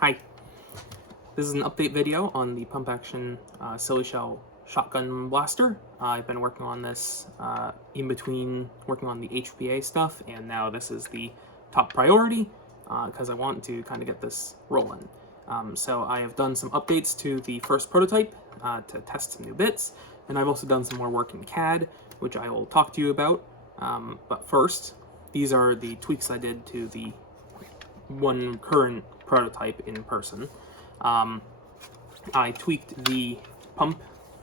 Hi, this is an update video on the pump action silly shell shotgun blaster. I've been working on this in between working on the HPA stuff, and now this is the top priority because I want to kind of get this rolling. So I have done some updates to the first prototype to test some new bits, and I've also done some more work in CAD, which I will talk to you about. But first, these are the tweaks I did to the one current prototype in person. I tweaked the pump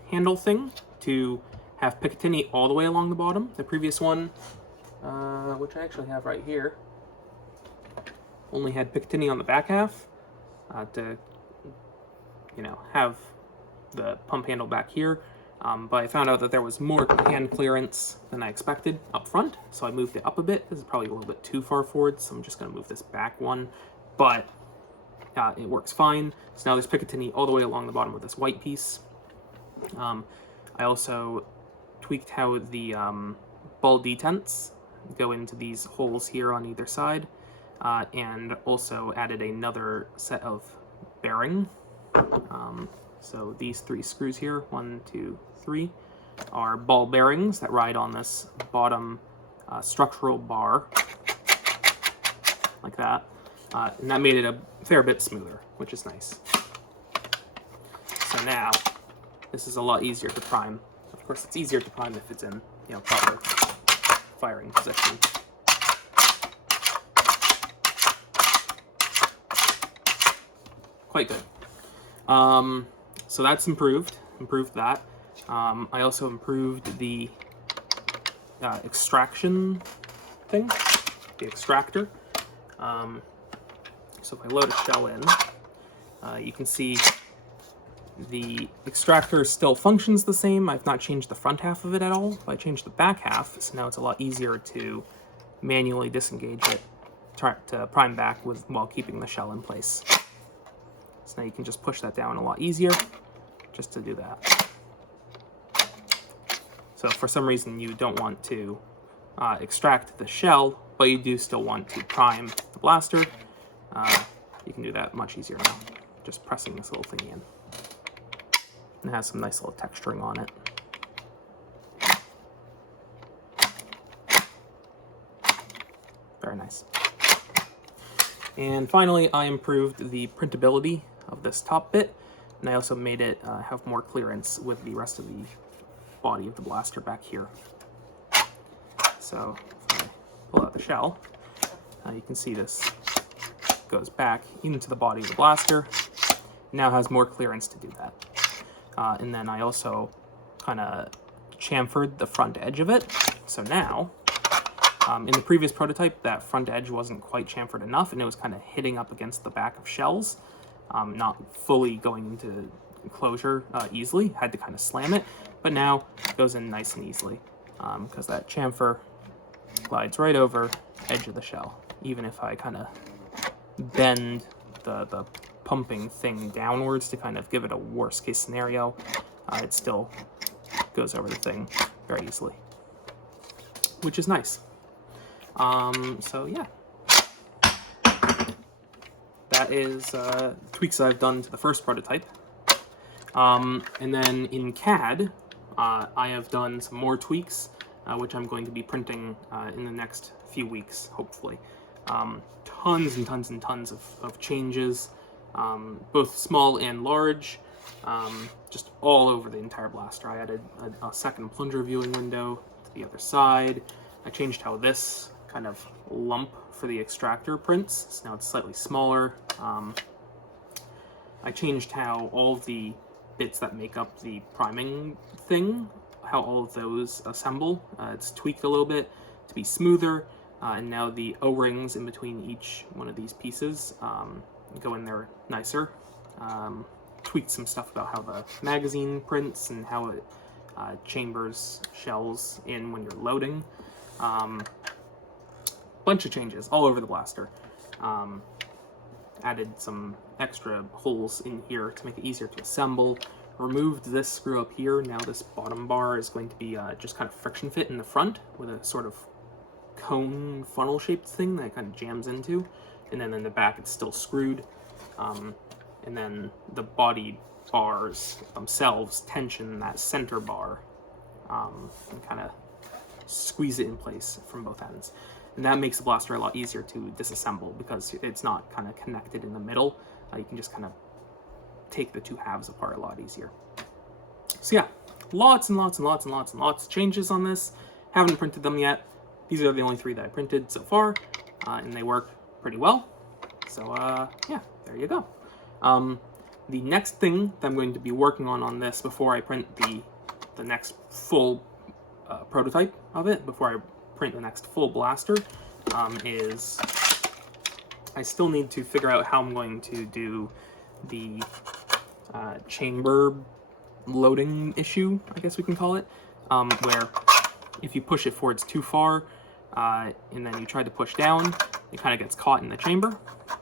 handle thing to have Picatinny all the way along the bottom. The previous one, which I actually have right here, only had Picatinny on the back half to, have the pump handle back here. But I found out that there was more hand clearance than I expected up front, so I moved it up a bit. This is probably a little bit too far forward, so I'm just going to move this back one, but it works fine. So now there's Picatinny all the way along the bottom of this white piece. I also tweaked how the ball detents go into these holes here on either side, and also added another set of bearing. So these three screws here, 1, 2, 3, are ball bearings that ride on this bottom structural bar, like that. And that made it a fair bit smoother, which is nice. So now, this is a lot easier to prime. Of course, it's easier to prime if it's in, proper firing position. Quite good. So that's improved that. I also improved the extraction thing, the extractor. So if I load a shell in, you can see the extractor still functions the same. I've not changed the front half of it at all. I changed the back half, so now it's a lot easier to manually disengage it, try to prime back while keeping the shell in place. So now you can just push that down a lot easier just to do that. So for some reason you don't want to extract the shell, but you do still want to prime the blaster, you can do that much easier now, just pressing this little thing in. And it has some nice little texturing on it. Very nice. And finally, I improved the printability of this top bit, and I also made it have more clearance with the rest of the body of the blaster back here. So if I pull out the shell, you can see this goes back into the body of the blaster. Now has more clearance to do that. And then I also kind of chamfered the front edge of it. So now, in the previous prototype, that front edge wasn't quite chamfered enough, and it was kind of hitting up against the back of shells, not fully going into enclosure easily. Had to kind of slam it, but now it goes in nice and easily because that chamfer glides right over edge of the shell. Even if I kind of bend the pumping thing downwards to kind of give it a worst case scenario, it still goes over the thing very easily, which is nice. So yeah, that is tweaks I've done to the first prototype. And then in CAD, I have done some more tweaks, which I'm going to be printing in the next few weeks, hopefully. Tons and tons and tons of changes, both small and large, just all over the entire blaster. I added a second plunger viewing window to the other side. I changed how this kind of lump for the extractor prints, so now it's slightly smaller. I changed how all of the bits that make up the priming thing, how all of those assemble. It's tweaked a little bit to be smoother, and now the O-rings in between each one of these pieces go in there nicer. Tweaked some stuff about how the magazine prints and how it chambers shells in when you're loading. Bunch of changes all over the blaster. Added some extra holes in here to make it easier to assemble. Removed this screw up here. Now this bottom bar is going to be just kind of friction fit in the front with a sort of cone funnel shaped thing that it kind of jams into. And then in the back it's still screwed. and then the body bars themselves tension that center bar and kind of squeeze it in place from both ends. And that makes the blaster a lot easier to disassemble because it's not kind of connected in the middle. You can just kind of take the two halves apart a lot easier. So yeah, lots and lots and lots and lots and lots of changes on this. Haven't printed them yet. These are the only 3 that I printed so far, and they work pretty well. So yeah, there you go. The next thing that I'm going to be working on this before I print the next full prototype of it, before I print the next full blaster, is I still need to figure out how I'm going to do the chamber loading issue, I guess we can call it, where if you push it forwards too far and then you try to push down, it kind of gets caught in the chamber.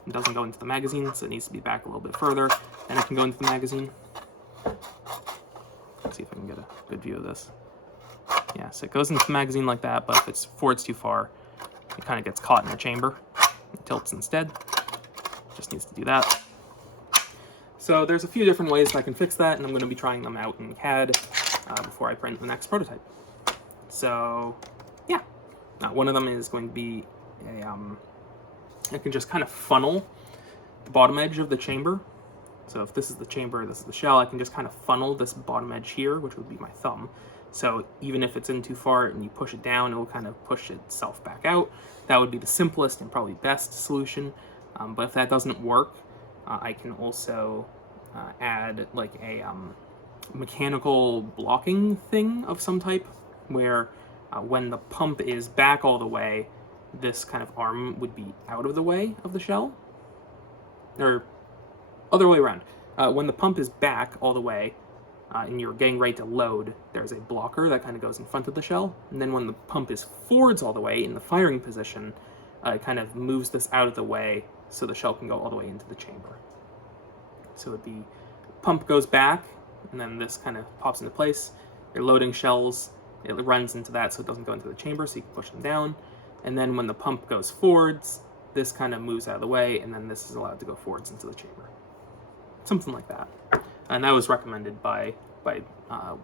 It doesn't go into the magazine, so it needs to be back a little bit further, and it can go into the magazine. Let's see if I can get a good view of this. Yeah, so it goes into the magazine like that, but if it's forwards too far, it kind of gets caught in the chamber. It tilts instead. Just needs to do that. So there's a few different ways that I can fix that, and I'm going to be trying them out in CAD before I print the next prototype. So yeah, one of them is going to be I can just kind of funnel the bottom edge of the chamber. So if this is the chamber, this is the shell, I can just kind of funnel this bottom edge here, which would be my thumb. So even if it's in too far and you push it down, it will kind of push itself back out. That would be the simplest and probably best solution. But if that doesn't work, I can also add like a mechanical blocking thing of some type, where when the pump is back all the way, this kind of arm would be out of the way of the shell. Or other way around. When the pump is back all the way and you're getting ready to load, there's a blocker that kind of goes in front of the shell. And then when the pump is forwards all the way in the firing position, it kind of moves this out of the way so the shell can go all the way into the chamber. So the pump goes back, and then this kind of pops into place. You're loading shells, it runs into that so it doesn't go into the chamber, so you can push them down. And then when the pump goes forwards, this kind of moves out of the way, and then this is allowed to go forwards into the chamber. Something like that. And that was recommended by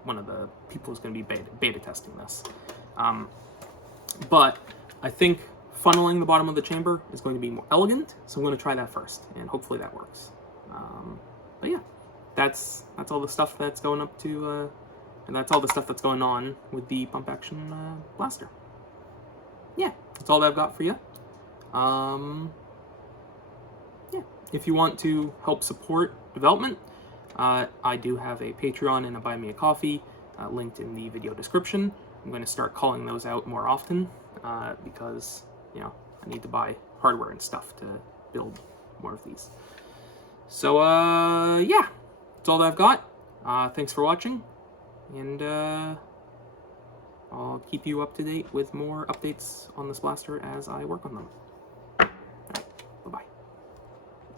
one of the people who's going to be beta testing this. But I think funneling the bottom of the chamber is going to be more elegant, so I'm going to try that first, and hopefully that works. But yeah, that's all the stuff that's going up to, and that's all the stuff that's going on with the pump action blaster. Yeah, that's all that I've got for you. Yeah, if you want to help support development, I do have a Patreon and a Buy Me a Coffee linked in the video description. I'm going to start calling those out more often because, you know, I need to buy hardware and stuff to build more of these. So, yeah, that's all that I've got. Thanks for watching, and I'll keep you up to date with more updates on this blaster as I work on them.